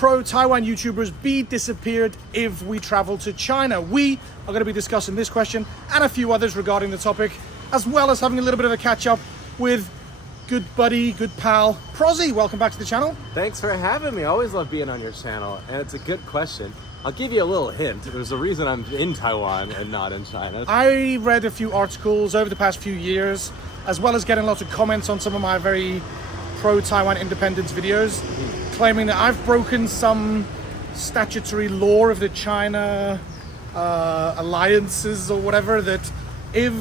pro-Taiwan YouTubers be disappeared if we travel to China? We are going to be discussing this question and a few others regarding the topic, as well as having a little bit of a catch-up with good buddy, good pal, Prozzie. Welcome back to the channel. Thanks for having me. I always love being on your channel, and it's a good question. I'll give you a little hint. There's a reason I'm in Taiwan and not in China. I read a few articles over the past few years, as well as getting lots of comments on some of my very pro-Taiwan independence videos, claiming that I've broken some statutory law of the China alliances or whatever, that if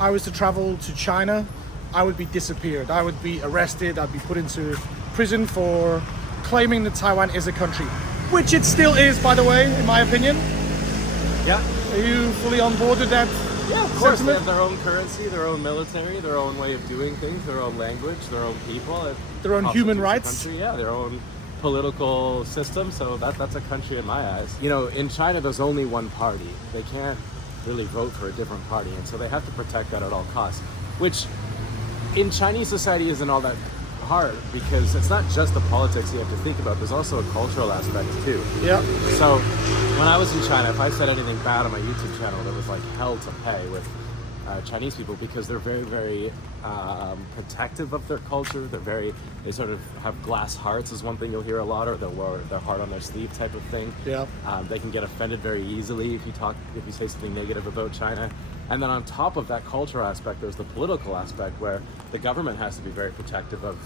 I was to travel to China, I would be disappeared. I would be arrested. I'd be put into prison for claiming that Taiwan is a country, which it still is, by the way, in my opinion. Yeah. Are you fully on board with that? Yeah, of course. They have their own currency, their own military, their own way of doing things, their own language, their own people. Their own human rights. Country, yeah, their own political system. So that's a country in my eyes. You know, in China, there's only one party. They can't really vote for a different party, and so they have to protect that at all costs, which in Chinese society isn't all that hard, because it's not just the politics you have to think about. There's also a cultural aspect too. Yeah. So when I was in China, if I said anything bad on my YouTube channel, there was like hell to pay with Chinese people, because they're very, very protective of their culture. They sort of have glass hearts is one thing you'll hear a lot, or they'll wear their heart on their sleeve type of thing. Yeah. They can get offended very easily if you say something negative about China. And then on top of that cultural aspect, there's the political aspect, where the government has to be very protective of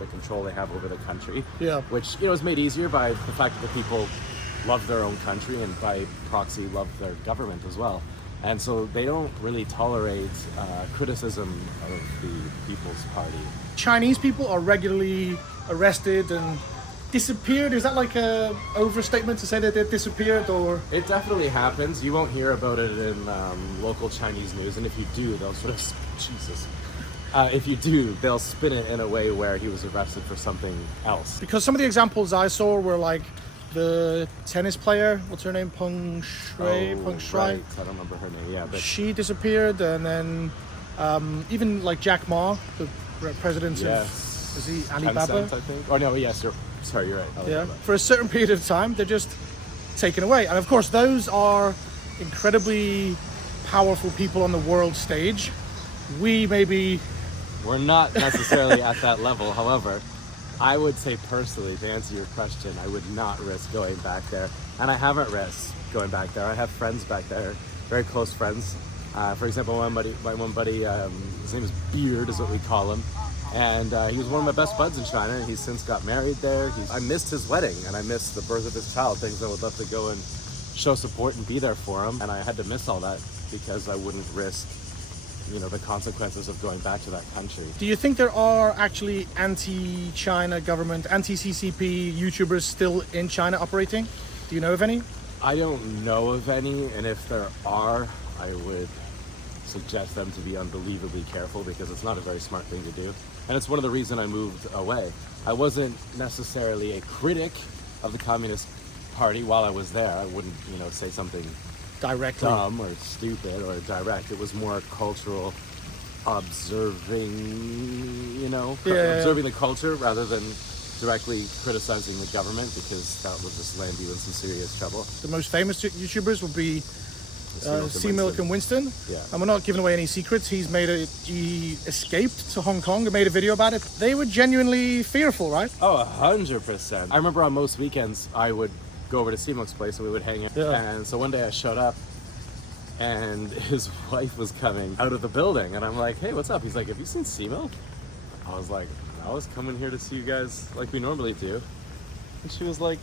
the control they have over the country. Yeah. Which, you know, is made easier by the fact that the people love their own country, and by proxy love their government as well. And so they don't really tolerate criticism of the People's Party. Chinese people are regularly arrested and disappeared. Is that like a overstatement to say that they're disappeared, or? It definitely happens. You won't hear about it in local Chinese news, and if you do, they'll sort of if you do, they'll spin it in a way where he was arrested for something else. Because some of the examples I saw were like the tennis player, what's her name, Peng Shuai. Right. I don't remember her name. Yeah, but she disappeared, and then even like Jack Ma, the president of, is he Alibaba? Tencent, I think. Oh no, yes, you're right. Yeah, for a certain period of time, they're just taken away. And of course, those are incredibly powerful people on the world stage. We're not necessarily at that level. However, I would say personally, to answer your question, I would not risk going back there. And I haven't risked going back there. I have friends back there, very close friends. For example, my one buddy, his name is Beard, is what we call him. And he was one of my best buds in China, and he's since got married there. I missed his wedding, and I missed the birth of his child, things I would love to go and show support and be there for him. And I had to miss all that because I wouldn't risk, you know, the consequences of going back to that country. Do you think there are actually anti-China government, anti-CCP YouTubers still in China operating? Do you know of any? I don't know of any, and if there are, I would suggest them to be unbelievably careful, because it's not a very smart thing to do. And it's one of the reasons I moved away. I wasn't necessarily a critic of the Communist Party while I was there. I wouldn't, you know, say something directly dumb or stupid or direct. It was more cultural, observing, you know, observing the culture rather than directly criticizing the government, because that would just land you in some serious trouble. The most famous YouTubers would be C-Milk and Winston. Yeah. And we're not giving away any secrets. He escaped to Hong Kong and made a video about it. They were genuinely fearful, right? Oh, 100%. I remember on most weekends I would go over to C-Milk's place and we would hang out. Yeah. And so one day I showed up and his wife was coming out of the building, and I'm like, hey, what's up? He's like, have you seen C-Milk? I was like, I was coming here to see you guys like we normally do. And she was like,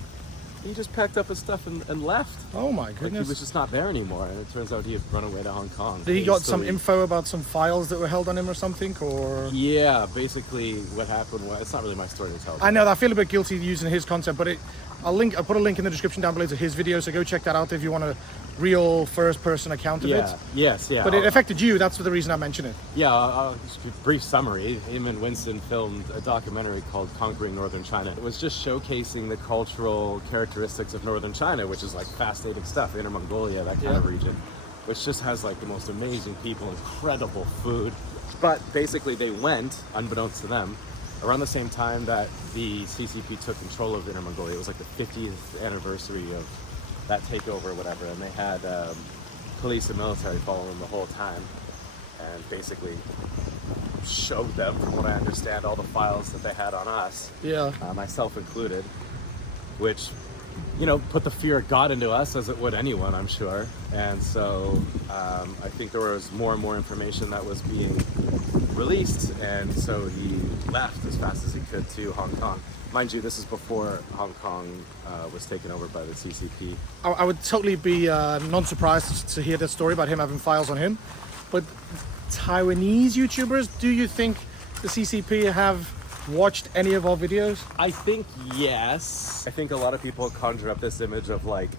he just packed up his stuff and left. Oh my goodness. Like he was just not there anymore, and it turns out he had run away to Hong Kong. Did he got some info about some files that were held on him or something, or? Yeah, basically what happened was, it's not really my story to tell. I know, I feel a bit guilty using his content, but I'll put a link in the description down below to his video, so go check that out if you want a real first-person account of it. Yes, yeah. But it affected you, that's the reason I mention it. Yeah, just a brief summary. Him and Winston filmed a documentary called Conquering Northern China. It was just showcasing the cultural characteristics of Northern China, which is like fascinating stuff, Inner Mongolia, that kind of region, which just has like the most amazing people, incredible food. But basically they went, unbeknownst to them, around the same time that the CCP took control of Inner Mongolia. It was like the 50th anniversary of that takeover or whatever, and they had police and military following them the whole time, and basically showed them, from what I understand, all the files that they had on us, myself included, which, you know, put the fear of God into us, as it would anyone, I'm sure. And so I think there was more and more information that was being released, and so he left as fast as he could to Hong Kong. Mind you, this is before Hong Kong was taken over by the CCP. I would totally be non-surprised to hear that story about him having files on him. But Taiwanese YouTubers, do you think the CCP have watched any of our videos? I think yes. I think a lot of people conjure up this image of like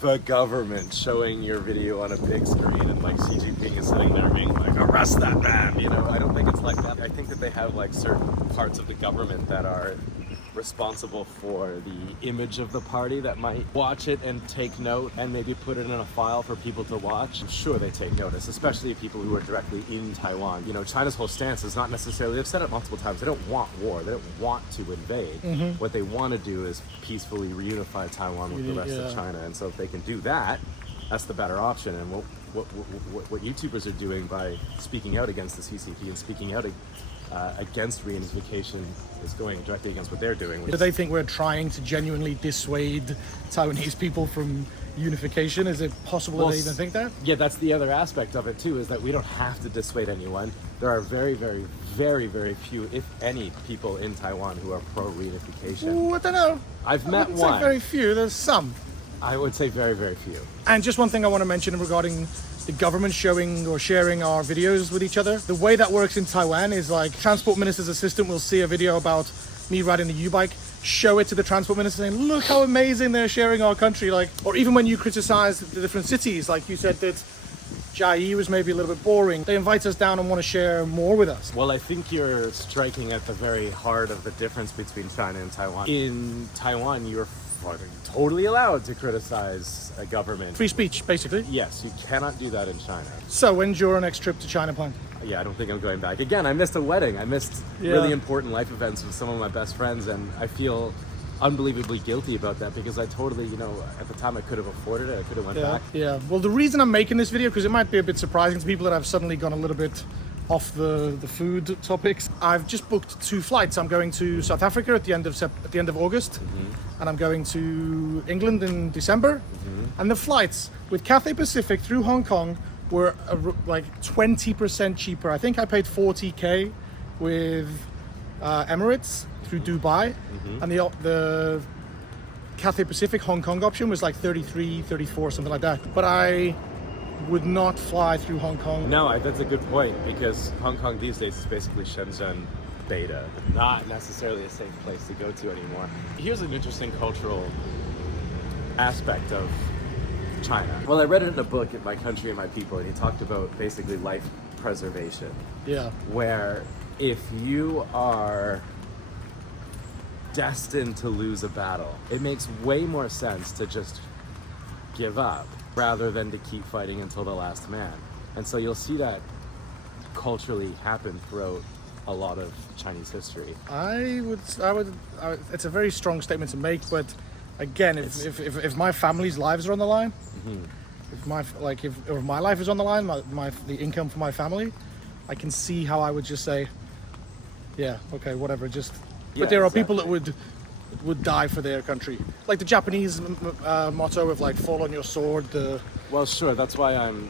the government showing your video on a big screen and like Xi Jinping is sitting there being like, arrest that man, you know. I don't think it's like that. I think that they have like certain parts of the government that are responsible for the image of the party that might watch it and take note and maybe put it in a file for people to watch. I'm sure they take notice, especially people who are directly in Taiwan. You know, China's whole stance is not necessarily, they've said it multiple times, they don't want war, they don't want to invade. What they want to do is peacefully reunify Taiwan with the rest of China, and so if they can do that, that's the better option. And what YouTubers are doing by speaking out against the CCP and speaking out against reunification is going directly against what they're doing. Do they think we're trying to genuinely dissuade Taiwanese people from unification? Is it possible that they even think that? Yeah, that's the other aspect of it too, is that we don't have to dissuade anyone. There are very, very, very, very few, if any, people in Taiwan who are pro-reunification. Ooh, I don't know. I've met I wouldn't one. say very few, there's some. I would say very, very few. And just one thing I want to mention regarding the government showing or sharing our videos with each other. The way that works in Taiwan is like transport minister's assistant will see a video about me riding the U-bike, show it to the transport minister saying, look how amazing they're sharing our country. Like, or even when you criticize the different cities, like you said that Chiayi was maybe a little bit boring, they invite us down and want to share more with us. Well, I think you're striking at the very heart of the difference between China and Taiwan. In Taiwan, you're totally allowed to criticize a government. Free speech, basically. Yes, you cannot do that in China. So when's your next trip to China planned? Yeah, I don't think I'm going back. Again, I missed a wedding. I missed really important life events with some of my best friends, and I feel unbelievably guilty about that because I totally, you know, at the time I could have afforded it. I could have went back. Yeah, well, the reason I'm making this video, because it might be a bit surprising to people that I've suddenly gone a little bit off the food topics. I've just booked 2 flights. I'm going to South Africa at the end of August, and I'm going to England in December. And the flights with Cathay Pacific through Hong Kong were like 20% cheaper. I think I paid 40K with Emirates through Dubai, and the Cathay Pacific Hong Kong option was like 33, 34, something like that. But I would not fly through Hong Kong. No, that's a good point, because Hong Kong these days is basically Shenzhen beta, not necessarily a safe place to go to anymore. Here's an interesting cultural aspect of China. Well, I read it in a book, My Country and My People, and he talked about basically life preservation. Yeah. Where if you are destined to lose a battle, it makes way more sense to just give up rather than to keep fighting until the last man. And so you'll see that culturally happen throughout a lot of Chinese history. I would. It's a very strong statement to make, but again, if my family's lives are on the line, if my life is on the line, the income for my family, I can see how I would just say, yeah, okay, whatever, just. Yeah, but there are exactly. people that would die for their country, like the Japanese motto of like fall on your sword. Well, sure, that's why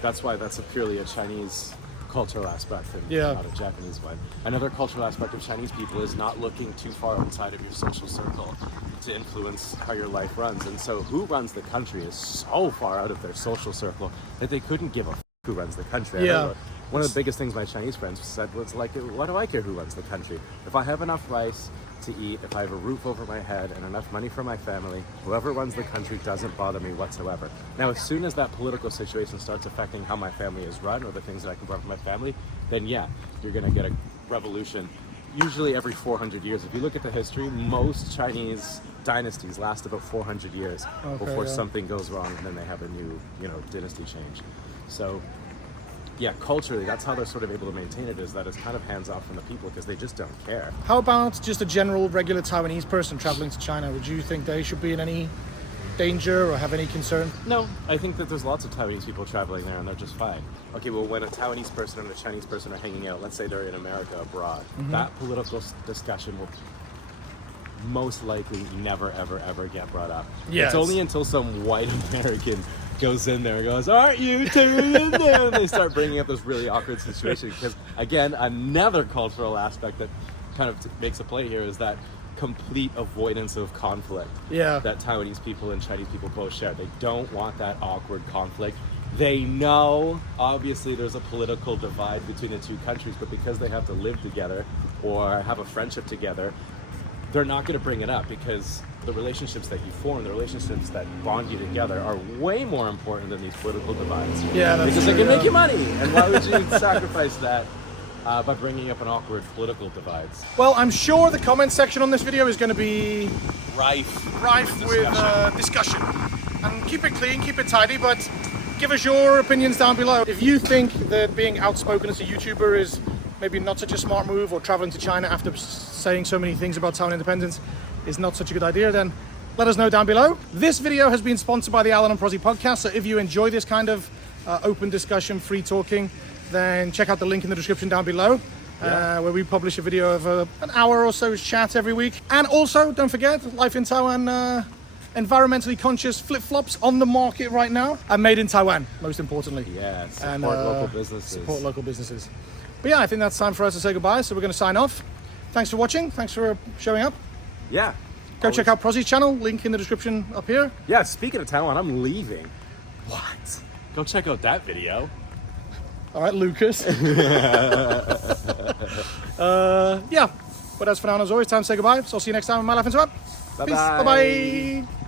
that's purely a Chinese cultural aspect and not a Japanese one. Another cultural aspect of Chinese people is not looking too far outside of your social circle to influence how your life runs. And so who runs the country is so far out of their social circle that they couldn't give a who runs the country. Yeah. One of the biggest things my Chinese friends said was like, why do I care who runs the country? If I have enough rice to eat, if I have a roof over my head and enough money for my family, whoever runs the country doesn't bother me whatsoever. Now, as soon as that political situation starts affecting how my family is run or the things that I can provide for my family, then yeah, you're gonna get a revolution. Usually every 400 years. If you look at the history, most Chinese dynasties last about 400 years before something goes wrong and then they have a new, dynasty change. So yeah, culturally, that's how they're sort of able to maintain it, is that it's kind of hands off from the people because they just don't care. How about just a general, regular Taiwanese person traveling to China? Would you think they should be in any danger or have any concern? No, I think that there's lots of Taiwanese people traveling there and they're just fine. Okay, well, when a Taiwanese person and a Chinese person are hanging out, let's say they're in America abroad, that political discussion will most likely never, ever, ever get brought up. Yes. It's only until some white American goes in there and goes, aren't you two in there? And they start bringing up this really awkward situation. Because, again, another cultural aspect that kind of makes a play here is that complete avoidance of conflict that Taiwanese people and Chinese people both share. They don't want that awkward conflict. They know, obviously, there's a political divide between the two countries, but because they have to live together or have a friendship together, they're not going to bring it up because the relationships that you form, the relationships that bond you together are way more important than these political divides. Yeah, that's because true, they can make you money. And why would you sacrifice that by bringing up an awkward political divides? Well, I'm sure the comment section on this video is going to be rife with discussion. And keep it clean, keep it tidy, but give us your opinions down below. If you think that being outspoken as a YouTuber is maybe not such a smart move, or traveling to China after saying so many things about Taiwan independence is not such a good idea, then let us know down below. This video has been sponsored by the Allan and Prozzie podcast, so if you enjoy this kind of open discussion, free talking, then check out the link in the description down below, where we publish a video of an hour or so's chat every week. And also, don't forget, Life in Taiwan environmentally conscious flip-flops on the market right now, and made in Taiwan, most importantly. Yeah, support local businesses. Support local businesses. But yeah, I think that's time for us to say goodbye, so we're going to sign off. Thanks for watching, thanks for showing up. Yeah. Go check out Prozzie's channel, link in the description up here. Yeah, speaking of Taiwan, I'm leaving. What? Go check out that video. All right, Lucas. Yeah, but as for now, as always, time to say goodbye. So I'll see you next time on my Life in Taiwan. Peace. Bye-bye.